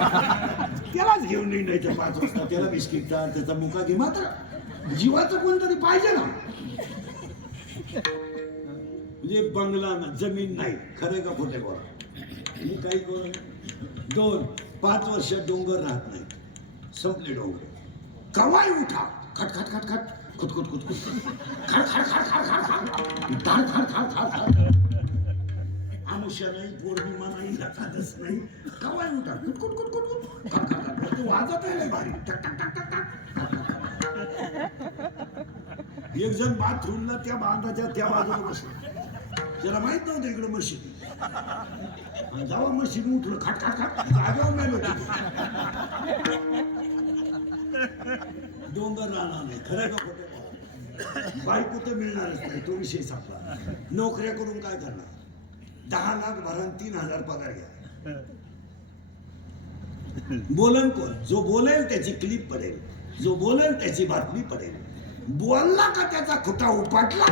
त्यालाच घेऊन निघायचं 5 वाजता, त्याला बिस्किट टाक, त्याचा मुका घे. मात्र जीवाचं कोणतरी पाहिजे ना. म्हणजे बंगला ना, जमीन नाही. खरे का खोटे बोला. मी काही करू 2-5 वर्षात डोंगर राहत नाही. संपले डोंगर. कवाय उठा, खट खट खट खट, खुट खुट खुट खुट, खड खड खड खड खड खड, धाड धाड धाड धाड धाड. आमुष्या नाही, पौर्णिमा नाही, एकादश नाही. कवाय उठा, कुट कुट कुट कुट कुट, खड खड खड. ते वाजत आहे भारी. टक टक टक टक टक. एक जण बाथरूमला त्या बांधाच्या त्या बाजूला बसला. त्याला माहित नव्हतं इकडे मशीन. जेव्हा मशीन उठलं खट खट खट, जागेवर मेलो. डोंगर राहणार नाही. खरं का खोटं? बायको तर मिळणारच नाही, तो विषय संपला. नोकऱ्या करून काय करणार? 10 लाख भरण 3,000 पगार घ्या. बोलन कोण? जो बोलेल त्याची क्लिप पडेल, जो बोलेल त्याची बातमी पडेल. बोलला का त्याचा खुटा उपाटला.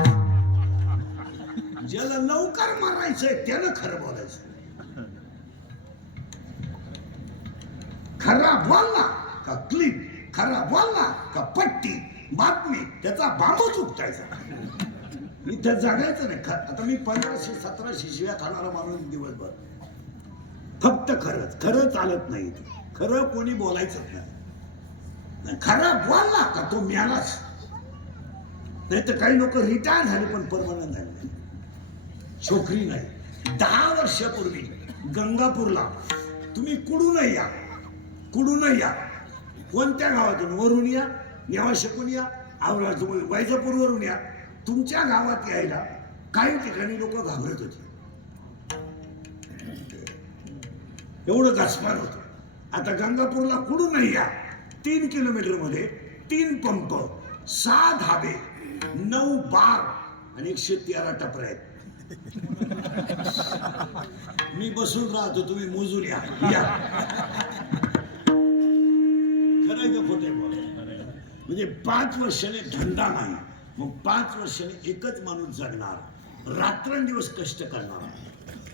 ज्याला लवकर मारायचंय त्यानं खरं बोलायचं. खरा बोलला का क्लिप, खरा बोलला का पट्टी, बातमी, त्याचा बांबू चुकटायचा. इथं जगायचं नाही. आता मी 1500-1700 शिव्या खाणारा माणूस दिवसभर. फक्त खरंच. खरं चालत नाही. खरं कोणी बोलायचंच नाही. खरा बोलला का तो म्यालाच. नाही तर काही लोक रिटायर झाले पण परमनंट झाले नाही. छोकरी नाही. 10 वर्षापूर्वी गंगापूरला तुम्ही कुडून या, कुडून या. कोणत्या गावातून? वरून या, नेवाशेकून या, वैजापूरवरून या. तुमच्या गावात यायला काही ठिकाणी लोक घाबरत होते. एवढं घासपार होतं. आता गंगापूरला कुडून या. 3 किलोमीटर मध्ये 3 पंप, 6 धाबे, 9 बार आणि 113 टपऱ्या आहेत. मी बसून राहतो, तुम्ही मोजून या. खरं का खोटे बोला. म्हणजे 5 वर्षाने धंदा नाही, मग 5 वर्षाने एकच माणूस जगणार. रात्रंदिवस कष्ट करणारा,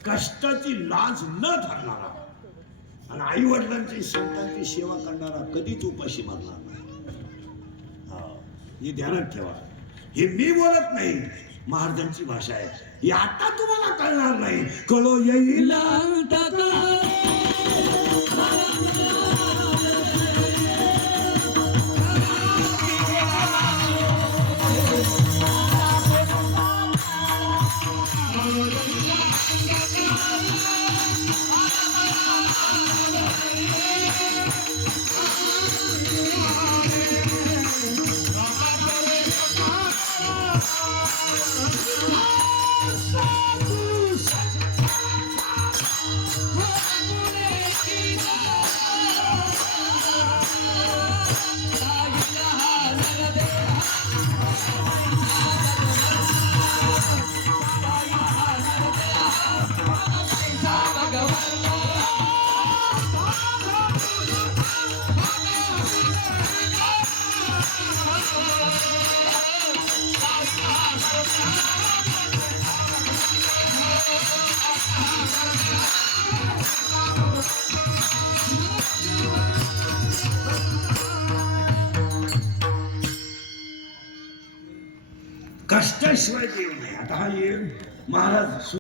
कष्टाची लाज न धरणारा आणि आई वडिलांची संतांची सेवा करणारा कधीच उपाशी मारणार नाही. हे ध्यानात ठेवा. हे मी बोलत नाही, महाराजांची भाषा आहे. हे आता तुम्हाला कळणार नाही. कळो येईल कष्टाशिवाय देव नाही. आता हा महाराज